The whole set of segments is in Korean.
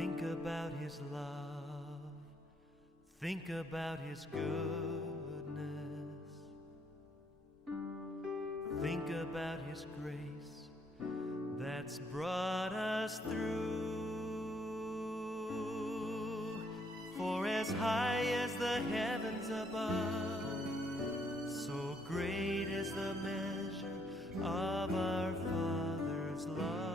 Think about his love, think about his goodness, think about his grace that's brought us through. For as high as the heavens above, so great is the measure of our Father's love.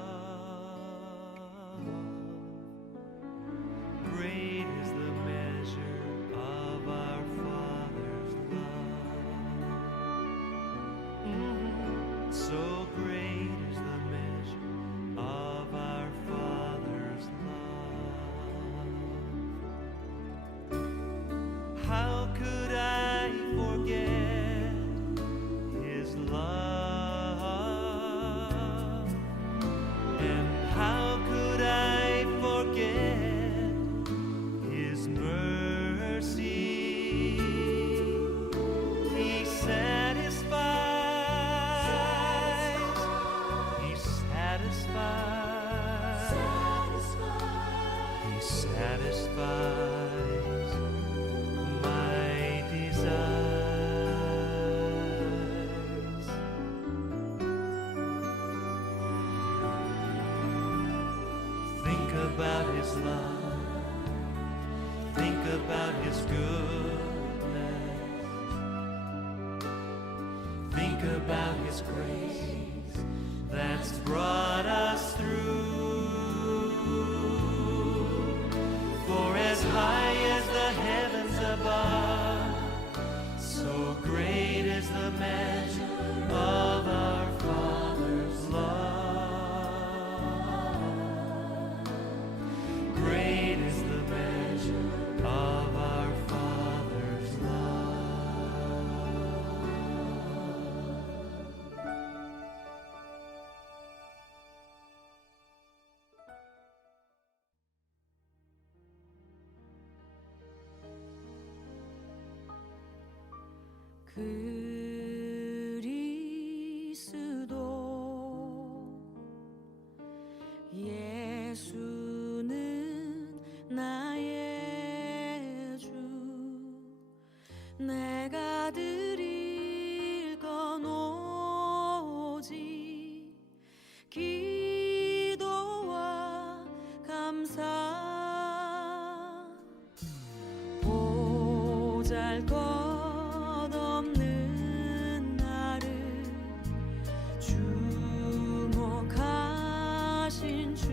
Great is the measure of our Father's love. So great is the measure of our Father's love. How could I forget his love? And how could I forget his mercy? He satisfies, he satisfies, he satisfies my desires. Think about his love, think about his goodness, think about his grace that's brought us through. For as high as the heavens above, so great is the measure of our Father's love. Great is the measure of our Father's love. 그리스도 예수는 나의 주, 내가 드릴 건 오직 기도와 감사. 보잘것없는 나를 주목하신 주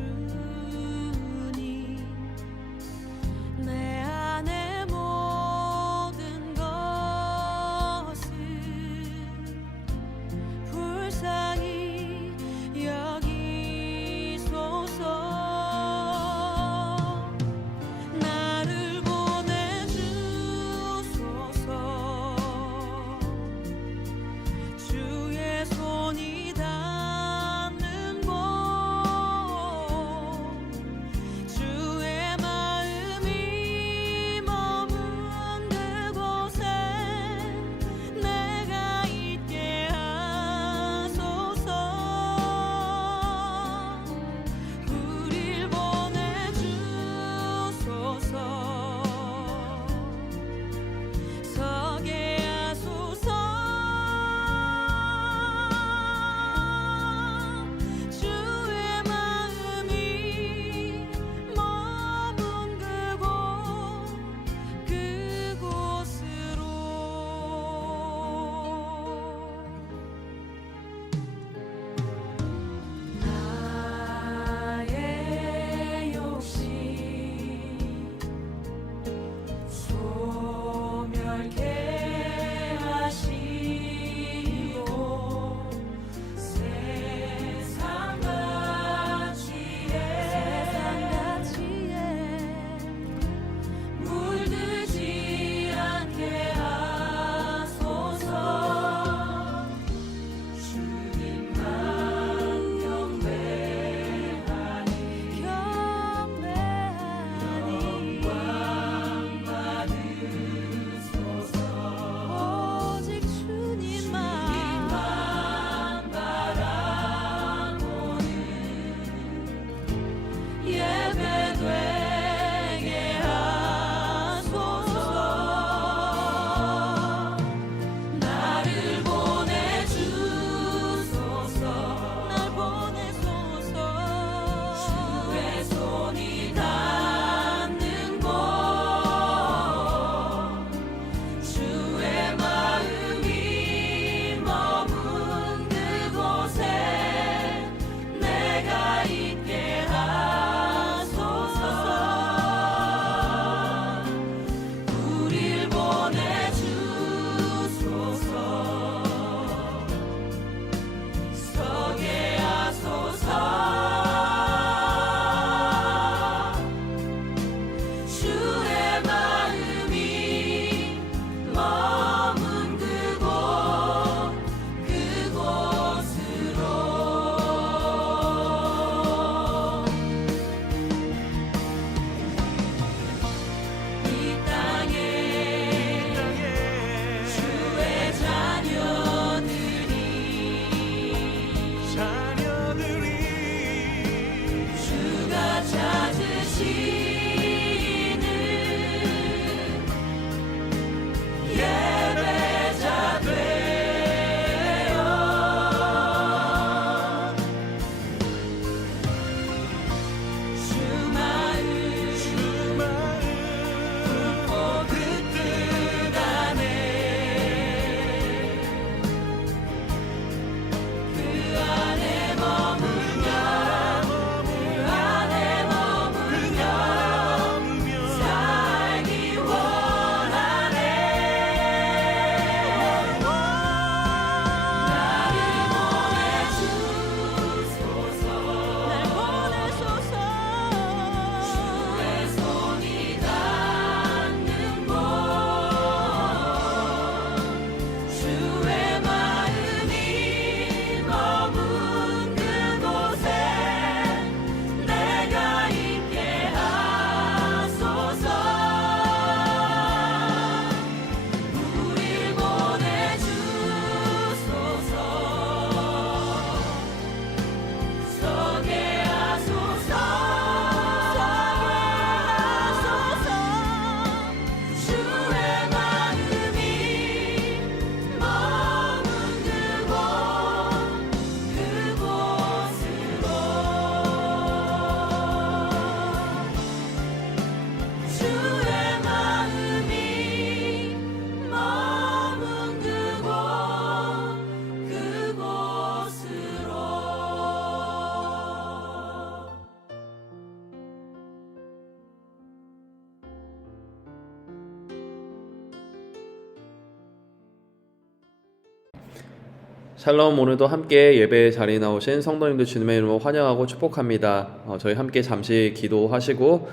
샬롬. 오늘도 함께 예배 자리에 나오신 성도님들 주님의 이름으로 환영하고 축복합니다. 저희 함께 잠시 기도하시고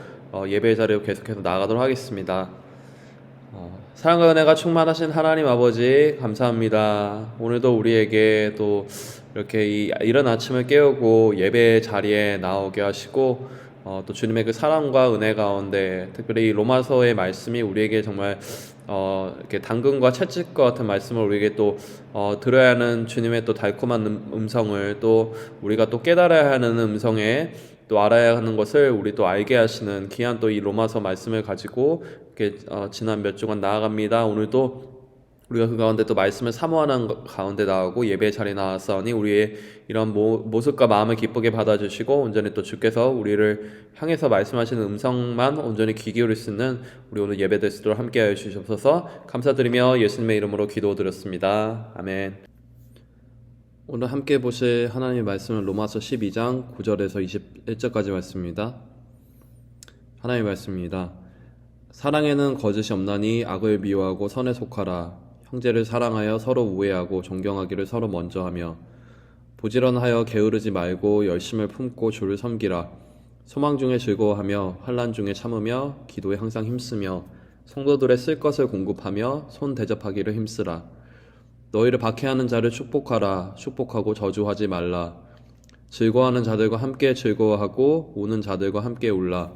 예배 자리로 계속해서 나아가도록 하겠습니다. 사랑과 은혜가 충만하신 하나님 아버지 감사합니다. 오늘도 우리에게 또 이렇게 이른 아침을 깨우고 예배 자리에 나오게 하시고 또 주님의 그 사랑과 은혜 가운데 특별히 이 로마서의 말씀이 우리에게 정말 이렇게 당근과 채찍과 같은 말씀을 우리에게 또 들어야 하는 주님의 또 달콤한 음성을 또 우리가 또 깨달아야 하는 음성에 또 알아야 하는 것을 우리 또 알게 하시는 귀한 또 이 로마서 말씀을 가지고 이렇게 지난 몇 주간 나아갑니다. 오늘도 우리가 그 가운데 또 말씀을 사모하는 가운데 나오고 예배 자리에 나왔사오니 우리의 이런 모습과 마음을 기쁘게 받아주시고 온전히 또 주께서 우리를 향해서 말씀하시는 음성만 온전히 귀 기울일 수 있는 우리 오늘 예배 될 수 있도록 함께하여 주시옵소서. 감사드리며 예수님의 이름으로 기도드렸습니다. 아멘. 오늘 함께 보실 하나님의 말씀은 로마서 12장 9절에서 21절까지 말씀입니다. 하나님의 말씀입니다. 사랑에는 거짓이 없나니 악을 미워하고 선에 속하라. 형제를 사랑하여 서로 우애하고 존경하기를 서로 먼저 하며 부지런하여 게으르지 말고 열심을 품고 주를 섬기라. 소망 중에 즐거워하며 환난 중에 참으며 기도에 항상 힘쓰며 성도들의 쓸 것을 공급하며 손 대접하기를 힘쓰라. 너희를 박해하는 자를 축복하라. 축복하고 저주하지 말라. 즐거워하는 자들과 함께 즐거워하고 우는 자들과 함께 울라.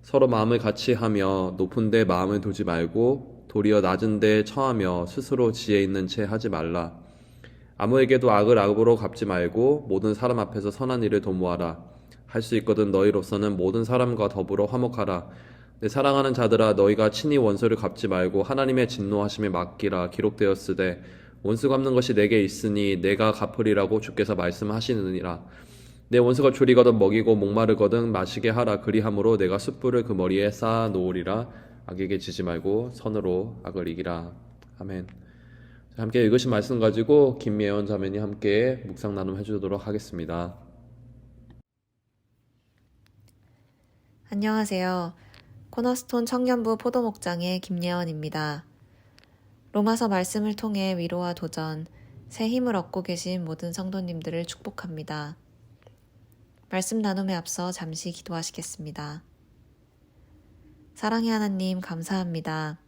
서로 마음을 같이 하며 높은 데 마음을 두지 말고 도리어 낮은 데 처하며 스스로 지혜 있는 채 하지 말라. 아무에게도 악을 악으로 갚지 말고 모든 사람 앞에서 선한 일을 도모하라. 할 수 있거든 너희로서는 모든 사람과 더불어 화목하라. 내 사랑하는 자들아, 너희가 친히 원수를 갚지 말고 하나님의 진노하심에 맡기라. 기록되었으되 원수 갚는 것이 내게 있으니 내가 갚으리라고 주께서 말씀하시느니라. 내 원수가 줄이거든 먹이고 목마르거든 마시게 하라. 그리함으로 내가 숯불을 그 머리에 쌓아 놓으리라. 악에게 지지 말고 선으로 악을 이기라. 아멘. 함께 읽으신 말씀 가지고 김예원 자매님 함께 묵상 나눔 해주도록 하겠습니다. 안녕하세요. 코너스톤 청년부 포도목장의 김예원입니다. 로마서 말씀을 통해 위로와 도전, 새 힘을 얻고 계신 모든 성도님들을 축복합니다. 말씀 나눔에 앞서 잠시 기도하시겠습니다. 사랑의 하나님, 감사합니다.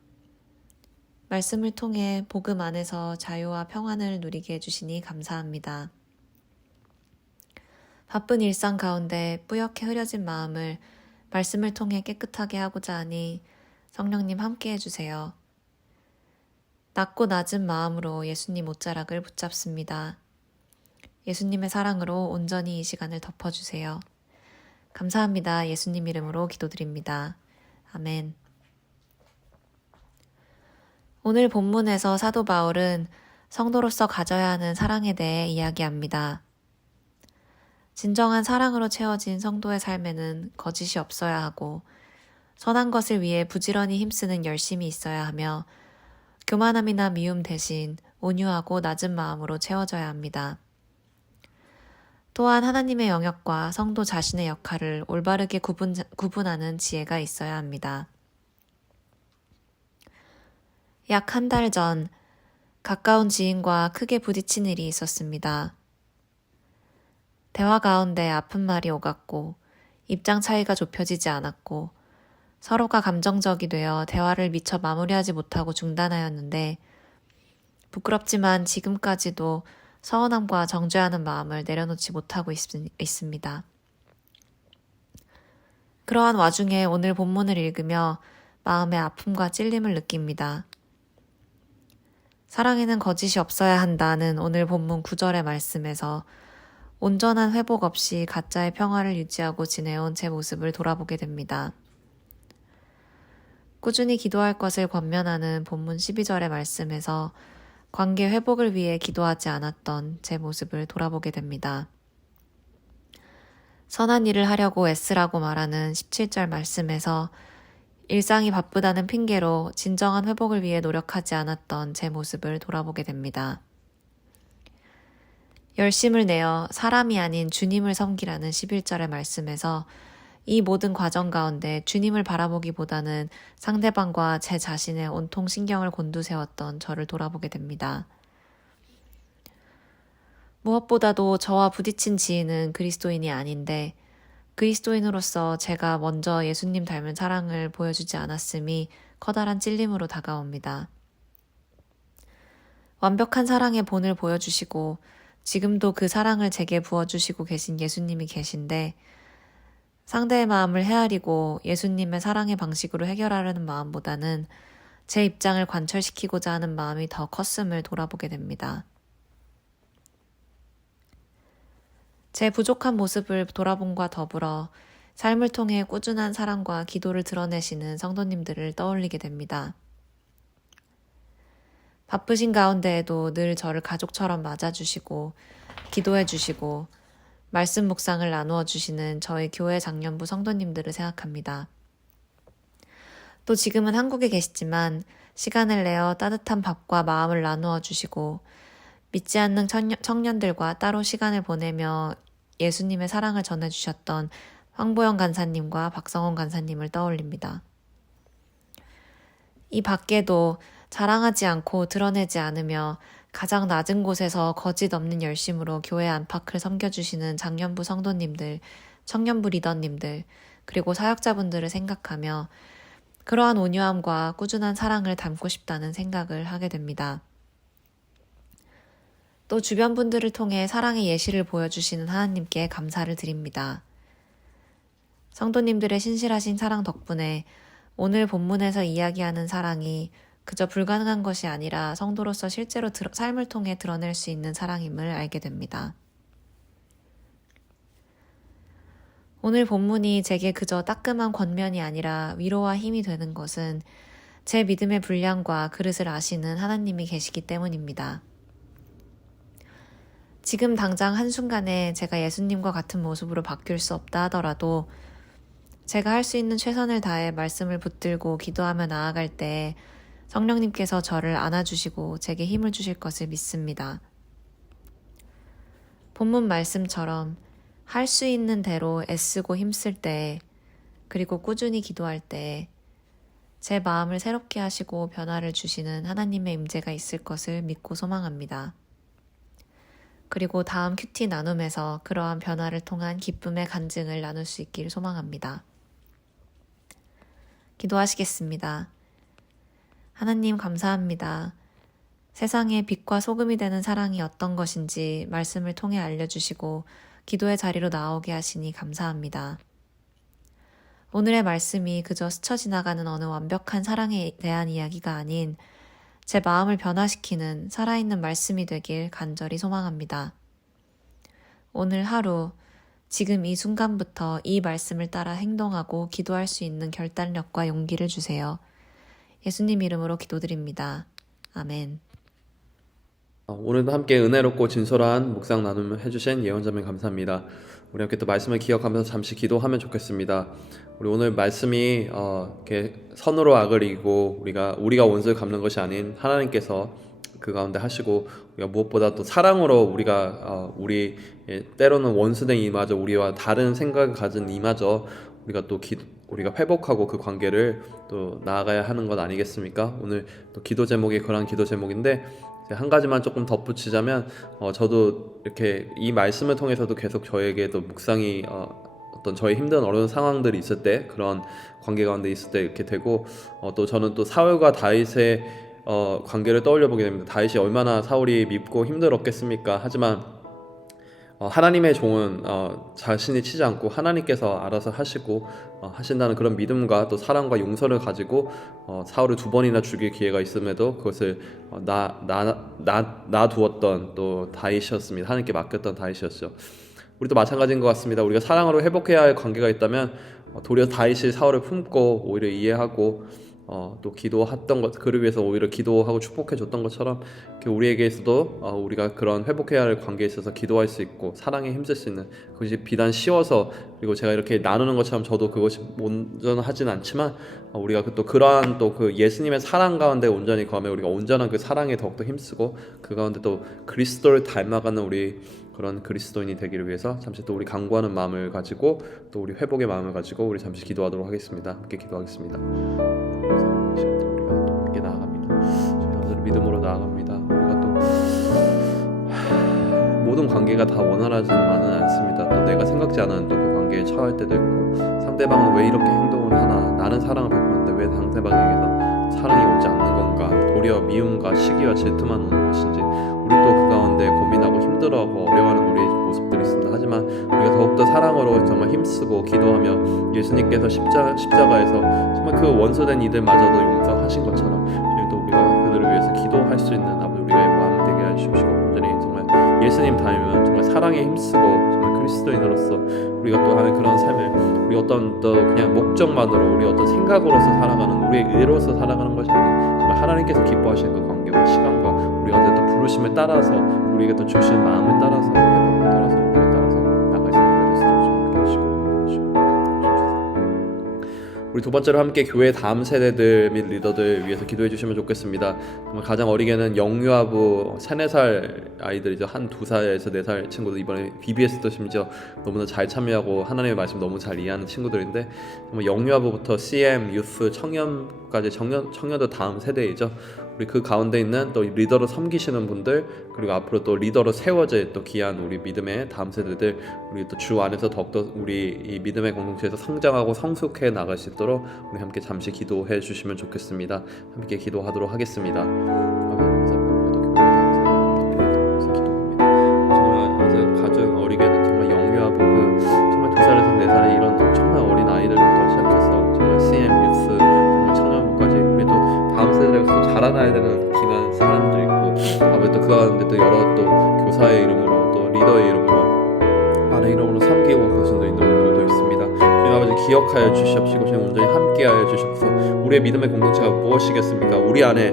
말씀을 통해 복음 안에서 자유와 평안을 누리게 해주시니 감사합니다. 바쁜 일상 가운데 뿌옇게 흐려진 마음을 말씀을 통해 깨끗하게 하고자 하니 성령님 함께 해주세요. 낮고 낮은 마음으로 예수님 옷자락을 붙잡습니다. 예수님의 사랑으로 온전히 이 시간을 덮어주세요. 감사합니다. 예수님 이름으로 기도드립니다. 아멘. 오늘 본문에서 사도 바울은 성도로서 가져야 하는 사랑에 대해 이야기합니다. 진정한 사랑으로 채워진 성도의 삶에는 거짓이 없어야 하고 선한 것을 위해 부지런히 힘쓰는 열심이 있어야 하며 교만함이나 미움 대신 온유하고 낮은 마음으로 채워져야 합니다. 또한 하나님의 영역과 성도 자신의 역할을 올바르게 구분하는 지혜가 있어야 합니다. 약 한 달 전 가까운 지인과 크게 부딪힌 일이 있었습니다. 대화 가운데 아픈 말이 오갔고 입장 차이가 좁혀지지 않았고 서로가 감정적이 되어 대화를 미처 마무리하지 못하고 중단하였는데 부끄럽지만 지금까지도 서운함과 정죄하는 마음을 내려놓지 못하고 있습니다. 그러한 와중에 오늘 본문을 읽으며 마음의 아픔과 찔림을 느낍니다. 사랑에는 거짓이 없어야 한다는 오늘 본문 9절의 말씀에서 온전한 회복 없이 가짜의 평화를 유지하고 지내온 제 모습을 돌아보게 됩니다. 꾸준히 기도할 것을 권면하는 본문 12절의 말씀에서 관계 회복을 위해 기도하지 않았던 제 모습을 돌아보게 됩니다. 선한 일을 하려고 애쓰라고 말하는 17절 말씀에서 일상이 바쁘다는 핑계로 진정한 회복을 위해 노력하지 않았던 제 모습을 돌아보게 됩니다. 열심을 내어 사람이 아닌 주님을 섬기라는 11절의 말씀에서 이 모든 과정 가운데 주님을 바라보기보다는 상대방과 제 자신의 온통 신경을 곤두세웠던 저를 돌아보게 됩니다. 무엇보다도 저와 부딪힌 지인은 그리스도인이 아닌데 그리스도인으로서 제가 먼저 예수님 닮은 사랑을 보여주지 않았음이 커다란 찔림으로 다가옵니다. 완벽한 사랑의 본을 보여주시고 지금도 그 사랑을 제게 부어주시고 계신 예수님이 계신데 상대의 마음을 헤아리고 예수님의 사랑의 방식으로 해결하려는 마음보다는 제 입장을 관철시키고자 하는 마음이 더 컸음을 돌아보게 됩니다. 제 부족한 모습을 돌아봄과 더불어 삶을 통해 꾸준한 사랑과 기도를 드러내시는 성도님들을 떠올리게 됩니다. 바쁘신 가운데에도 늘 저를 가족처럼 맞아주시고 기도해주시고 말씀 묵상을 나누어 주시는 저희 교회 장년부 성도님들을 생각합니다. 또 지금은 한국에 계시지만 시간을 내어 따뜻한 밥과 마음을 나누어 주시고 믿지 않는 청년들과 따로 시간을 보내며 예수님의 사랑을 전해주셨던 황보영 간사님과 박성원 간사님을 떠올립니다. 이 밖에도 자랑하지 않고 드러내지 않으며 가장 낮은 곳에서 거짓 없는 열심으로 교회 안팎을 섬겨주시는 장년부 성도님들, 청년부 리더님들, 그리고 사역자분들을 생각하며 그러한 온유함과 꾸준한 사랑을 담고 싶다는 생각을 하게 됩니다. 또 주변 분들을 통해 사랑의 예시를 보여주시는 하나님께 감사를 드립니다. 성도님들의 신실하신 사랑 덕분에 오늘 본문에서 이야기하는 사랑이 그저 불가능한 것이 아니라 성도로서 실제로 삶을 통해 드러낼 수 있는 사랑임을 알게 됩니다. 오늘 본문이 제게 그저 따끔한 권면이 아니라 위로와 힘이 되는 것은 제 믿음의 분량과 그릇을 아시는 하나님이 계시기 때문입니다. 지금 당장 한순간에 제가 예수님과 같은 모습으로 바뀔 수 없다 하더라도 제가 할 수 있는 최선을 다해 말씀을 붙들고 기도하며 나아갈 때 성령님께서 저를 안아주시고 제게 힘을 주실 것을 믿습니다. 본문 말씀처럼 할 수 있는 대로 애쓰고 힘쓸 때, 그리고 꾸준히 기도할 때 제 마음을 새롭게 하시고 변화를 주시는 하나님의 임재가 있을 것을 믿고 소망합니다. 그리고 다음 큐티 나눔에서 그러한 변화를 통한 기쁨의 간증을 나눌 수 있기를 소망합니다. 기도하시겠습니다. 하나님 감사합니다. 세상에 빛과 소금이 되는 사랑이 어떤 것인지 말씀을 통해 알려주시고 기도의 자리로 나오게 하시니 감사합니다. 오늘의 말씀이 그저 스쳐 지나가는 어느 완벽한 사랑에 대한 이야기가 아닌 제 마음을 변화시키는 살아있는 말씀이 되길 간절히 소망합니다. 오늘 하루, 지금 이 순간부터 이 말씀을 따라 행동하고 기도할 수 있는 결단력과 용기를 주세요. 예수님 이름으로 기도드립니다. 아멘. 오늘도 함께 은혜롭고 진솔한 묵상 나눔을 해주신 예언자님 감사합니다. 우리 함께 또 말씀을 기억하면서 잠시 기도하면 좋겠습니다. 우리 오늘 말씀이 이렇게 선으로 악을 이기고 우리가 원수를 갚는 것이 아닌 하나님께서 그 가운데 하시고 우리가 무엇보다 또 사랑으로 우리 때로는 원수된 이마저 우리와 다른 생각을 가진 이마저 우리가 회복하고 그 관계를 또 나아가야 하는 것 아니겠습니까? 오늘 또 기도 제목이 그런 기도 제목인데 한 가지만 조금 덧붙이자면 저도 이렇게 이 말씀을 통해서도 계속 저에게도 묵상이 어떤 저의 힘든 어려운 상황들이 있을 때 그런 관계 가운데 있을 때 이렇게 되고 또 저는 또 사울과 다윗의 관계를 떠올려 보게 됩니다. 다윗이 얼마나 사울이 밉고 힘들었겠습니까? 하지만 하나님의 종은 자신이 치지 않고 하나님께서 알아서 하시고 하신다는 그런 믿음과 또 사랑과 용서를 가지고 사울을 2번이나 죽일 기회가 있음에도 그것을 놔두었던 또 다윗이었습니다. 하나님께 맡겼던 다윗이었죠. 우리도 마찬가지인 것 같습니다. 우리가 사랑으로 회복해야 할 관계가 있다면 도리어 다윗이 사울을 품고 오히려 이해하고 또 기도했던 것, 그를 위해서 오히려 기도하고 축복해줬던 것처럼 우리에게서도 우리가 그런 회복해야 할 관계에 있어서 기도할 수 있고 사랑에 힘쓸 수 있는 그것이 비단 쉬워서 그리고 제가 이렇게 나누는 것처럼 저도 그것이 온전하진 않지만 우리가 또 그러한 또 그 예수님의 사랑 가운데 온전히 거하며 우리가 온전한 그 사랑에 더욱더 힘쓰고 그 가운데 또 그리스도를 닮아가는 우리 그런 그리스도인이 되기를 위해서 잠시 또 우리 간구하는 마음을 가지고 또 우리 회복의 마음을 가지고 우리 잠시 기도하도록 하겠습니다. 함께 기도하겠습니다. 우리가 또 함께 나아갑니다. 저희 믿음으로 나아갑니다. 우리가 또 모든 모든 관계가 다 원활하지만은 않습니다. 또 내가 생각지 않은 또 그 관계에 처할 때도 있고, 상대방은 왜 이렇게 행동을 하나, 나는 사랑을 베푸는데 왜 상대방에게서 사랑이 오지 않는 건가, 도리어 미움과 시기와 질투만 오는 것인지, 우리 또 그 가운데 고민하고 힘들어하고 어려워하는 우리의 모습들이 있습니다. 하지만 우리가 더욱더 사랑으로 정말 힘쓰고 기도하며 예수님께서 십자가에서 정말 그 원수된 이들마저도 용서하신 것처럼 저희 또 우리가 그들을 위해서 기도할 수 있는 아버지 우리의 마음 되게 해주시고, 온전히 정말 예수님 닮으면 정말 사랑에 힘쓰고 정말 그리스도인으로서 우리가 또 하는 그런 삶을, 우리 어떤 또 그냥 목적만으로 우리 어떤 생각으로서 살아가는, 우리의 의로서 살아가는 것이 아닌 정말 하나님께서 기뻐하시는 그 관계와 시간과 우리가 또 부르심을 따라서, 우리에게 또 주신 마음을 따라서, 회복을 따라서, 은혜를 따라서 나갈 수 있는 그리스도를 좀 우리 두 번째로 함께 교회 다음 세대들 및 리더들 위해서 기도해 주시면 좋겠습니다. 정말 가장 어리게는 영유아부 3-4살 아이들이죠. 한 2살에서 4살 친구들, 이번에 BBS도 심지어 너무나 잘 참여하고 하나님의 말씀 너무 잘 이해하는 친구들인데, 정말 영유아부부터 CM, 유스, 청년까지 청년도 다음 세대이죠. 우리 그 가운데 있는 또 리더로 섬기시는 분들, 그리고 앞으로 또 리더로 세워질 또 귀한 우리 믿음의 다음 세대들, 우리 또 주 안에서 더욱더 우리 이 믿음의 공동체에서 성장하고 성숙해 나갈 수 있도록 우리 함께 잠시 기도해 주시면 좋겠습니다. 함께 기도하도록 하겠습니다. 정말 아주 가장 어리게는 정말 영유아부 그 정말 2살에서 4살의 이런 정말 어린 아이들부터 시작해서 정말 CM, 유스, 정말 청년부까지 우리 또 다음 세대에서 자라나야 되는 귀한 사람들이 있고, 아버지 또 그 가운데 또 여러 또 교사의 이름으로 또 리더의 이름으로 아내 이름으로 섬기고 그것도 있는 분들도 있습니다. 주님 아버지 기억하여 주시옵시고 주님 온전히 함께하여 주시옵소서. 우리의 믿음의 공동체가 무엇이겠습니까? 우리 안에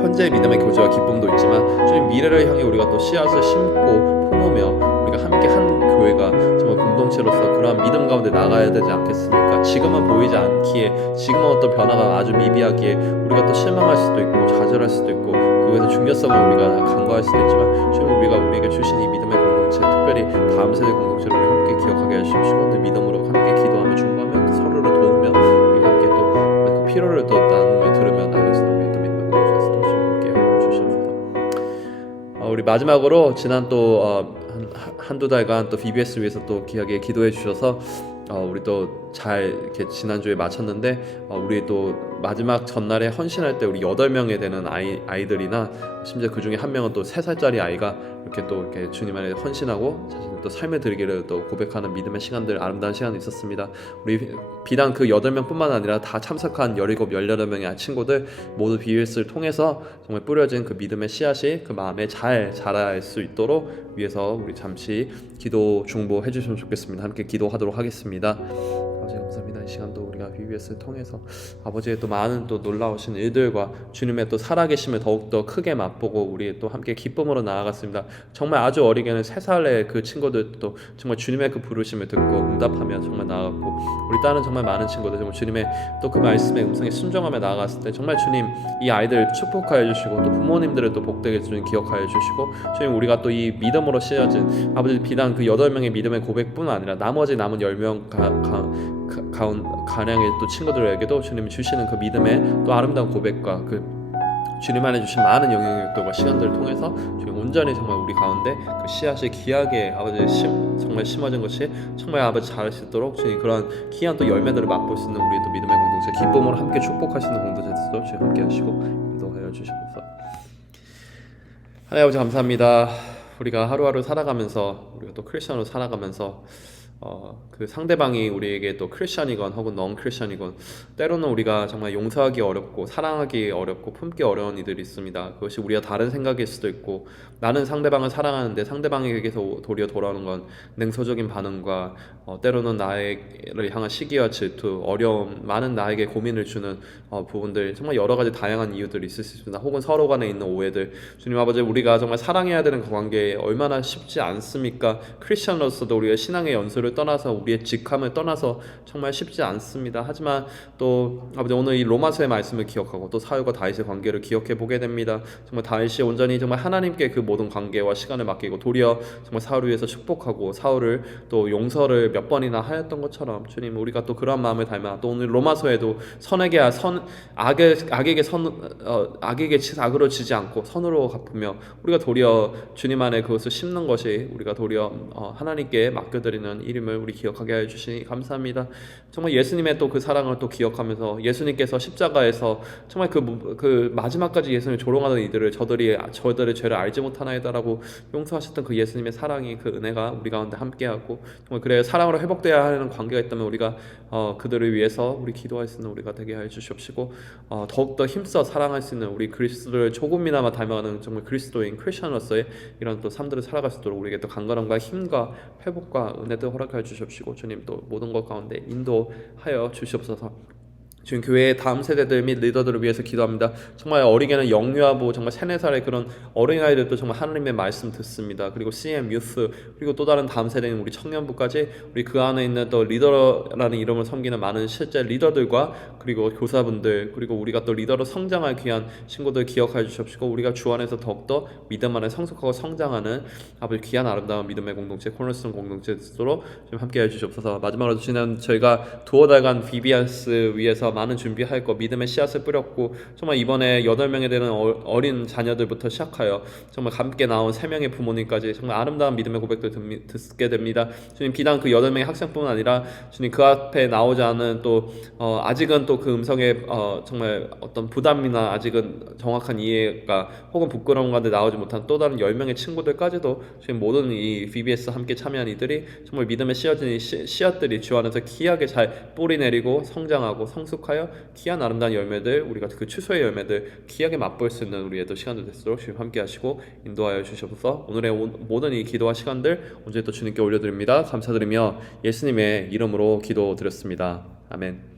현재의 믿음의 교제와 기쁨도 있지만 주님 미래를 향해 우리가 또 씨앗을 심고 품으며 우리가 함께 한 교회가 정말 공동체로서 그러한 믿음 가운데 나가야 되지 않겠습니까? 지금은 보이지 않기에, 지금은 어떤 변화가 아주 미비하기에 우리가 또 실망할 수도 있고 좌절할 수도 있고 그것의 중요성을 우리가 간과할 수도 있지만, 주님 우리가 우리에게 주신 이 믿음의 공동체, 특별히 다음 세대 공동체를 우리 함께 기억하게 해주시고 그 믿음으로 함께 기도하며 중보하며 서로를 도우며 우리 함께 또 그 필요를 또 나누며 들으며 나갈 수 있는 우리 또 믿음의 공동체에서 또 함께 해주시옵소서. 우리 마지막으로 지난 또 한두 달간 또 BBS 위해서 또 귀하게 기도해 주셔서 우리 또 잘 이렇게 지난주에 마쳤는데, 우리 또 마지막 전날에 헌신할 때 우리 8명에 되는 아이들이나 심지어 그 중에 한 명은 또 3살짜리 아이가 이렇게 또 이렇게 주님 안에 헌신하고 자신의 또 삶을 드리기를 또 고백하는 믿음의 시간들, 아름다운 시간이 있었습니다. 우리 비단 그 8명뿐만 아니라 다 참석한 17, 18명의 친구들 모두 BBS를 통해서 정말 뿌려진 그 믿음의 씨앗이 그 마음에 잘 자랄 수 있도록 위해서 우리 잠시 기도 중보해 주시면 좋겠습니다. 함께 기도하도록 하겠습니다. 아버지 감사합니다. 이 시간도 우리가 BBS를 통해서 아버지의 또 많은 또 놀라우신 일들과 주님의 또 살아계심을 더욱더 크게 맛보고 우리 또 함께 기쁨으로 나아갔습니다. 정말 아주 어리게는 3살의 그 친구들도 정말 주님의 그 부르심을 듣고 응답하며 정말 나아갔고, 우리 다른 정말 많은 친구들 정말 주님의 또 그 말씀의 음성에 순종하며 나아갔을 때 정말 주님 이 아이들을 축복하여 주시고 또 부모님들을 또 복되게 주님 기억하여 주시고, 주님 우리가 또 이 믿음으로 씌어진 아버지 비단 그 8명의 믿음의 고백뿐 아니라 나머지 남은 10명 가량의 또 친구들에게도 주님이 주시는 그 믿음의 또 아름다운 고백과 그 주님 안에 주신 많은 영향력들과 시간들을 통해서 주님 온전히 정말 우리 가운데 그 씨앗이 귀하게 아버지 정말 심어진 것이 정말 아버지 자랄 수 있도록 주님 그런 귀한 또 열매들을 맛볼 수 있는 우리 또 믿음의 공동체, 기쁨으로 함께 축복하시는 공동체에서도 주님 함께 하시고 인도하여 주시옵소서. 하나님 아버지 감사합니다. 우리가 하루하루 살아가면서 우리가 또 크리스천으로 살아가면서 그 상대방이 우리에게 또 크리스천이건 혹은 넌 크리스천이건 때로는 우리가 정말 용서하기 어렵고 사랑하기 어렵고 품기 어려운 이들이 있습니다. 그것이 우리가 다른 생각일 수도 있고, 나는 상대방을 사랑하는데 상대방에게서 도리어 돌아오는 건 냉소적인 반응과 때로는 나를 향한 시기와 질투, 어려움, 많은 나에게 고민을 주는 부분들, 정말 여러 가지 다양한 이유들이 있을 수 있습니다. 혹은 서로 간에 있는 오해들, 주님 아버지 우리가 정말 사랑해야 되는 그 관계에 얼마나 쉽지 않습니까? 크리스천으로서도 우리가 신앙의 연수를 정체를 떠나서 우리의 직함을 떠나서 정말 쉽지 않습니다. 하지만 또 아버지 오늘 이 로마서의 말씀을 기억하고 또 사울과 다윗의 관계를 기억해 보게 됩니다. 정말 다윗이 온전히 정말 하나님께 그 모든 관계와 시간을 맡기고 도리어 정말 사울을 위해서 축복하고 사울을 또 용서를 몇 번이나 하였던 것처럼 주님 우리가 또 그러한 마음을 닮아 또 오늘 로마서에도 악에게 악으로 지지 않고 선으로 갚으며 우리가 도리어 주님 안에 그것을 심는 것이 우리가 도리어 하나님께 맡겨드리는 일임을 우리 기억하게 해주시니 감사합니다. 정말 예수님의 또 그 사랑을 또 기억하면서 예수님께서 십자가에서 정말 그 마지막까지 예수님을 조롱하던 이들을 저들의 죄를 알지 못하나이다라고 용서하셨던 그 예수님의 사랑이 그 은혜가 우리 가운데 함께하고 정말 그래 사랑으로 회복되어야 하는 관계가 있다면 우리가 그들을 위해서 우리 기도할 수 있는 우리가 되게 해 주시옵시고 더욱더 힘써 사랑할 수 있는 우리 그리스도를 조금이나마 닮아가는 정말 그리스도인 크리스천으로서의 이런 또 삶들을 살아갈 수 있도록 우리에게 또 강건함과 힘과 회복과 은혜도 허락하여 주시옵시고 주님 또 모든 것 가운데 인도하여 주시옵소서. 지금 교회의 다음 세대들 및 리더들을 위해서 기도합니다. 정말 어리게는 영유아부 정말 3, 4살의 그런 어린아이들도 정말 하나님의 말씀 듣습니다. 그리고 CM 유스 그리고 또 다른 다음 세대인 우리 청년부까지 우리 그 안에 있는 또 리더라는 이름을 섬기는 많은 실제 리더들과 그리고 교사분들 그리고 우리가 또 리더로 성장할 귀한 친구들 기억하여 주시옵시고 우리가 주 안에서 더욱더 믿음 안에 성숙하고 성장하는 아버지 귀한 아름다운 믿음의 공동체 코너스톤 공동체로 좀 함께 해주시옵소서. 마지막으로 지난 저희가 두어 달간 비비안스 위해서 많은 준비할 거 믿음의 씨앗을 뿌렸고 정말 이번에 8명에 되는 어린 자녀들부터 시작하여 정말 함께 나온 3명의 부모님까지 정말 아름다운 믿음의 고백들 듣게 됩니다. 주님 비단 그 8명의 학생뿐만 아니라 주님 그 앞에 나오지 않은 또 아직은 또 그 음성에 정말 어떤 부담이나 아직은 정확한 이해가 혹은 부끄러움 가운데 나오지 못한 또 다른 10명의 친구들까지도 주님 모든 이 VBS 함께 참여한 이들이 정말 믿음에 씌어진 이 씨앗들이 주 안에서 귀하게 잘 뿌리 내리고 성장하고 성숙하여 귀한 아름다운 열매들 우리가 그 추수의 열매들 귀하게 맛볼 수 있는 우리의 또 시간들 되도록 주님 함께 하시고 인도하여 주시옵소서. 오늘의 모든 이 기도와 시간들 언제 또 주님께 올려드립니다. 감사드리며 예수님의 이름으로 기도드렸습니다. 아멘.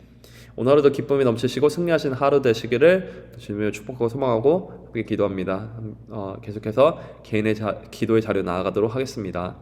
오늘 하루도 기쁨이 넘치시고 승리하신 하루 되시기를 주님을 축복하고 소망하고 함께 기도합니다. 계속해서 개인의 기도의 자리로 나아가도록 하겠습니다.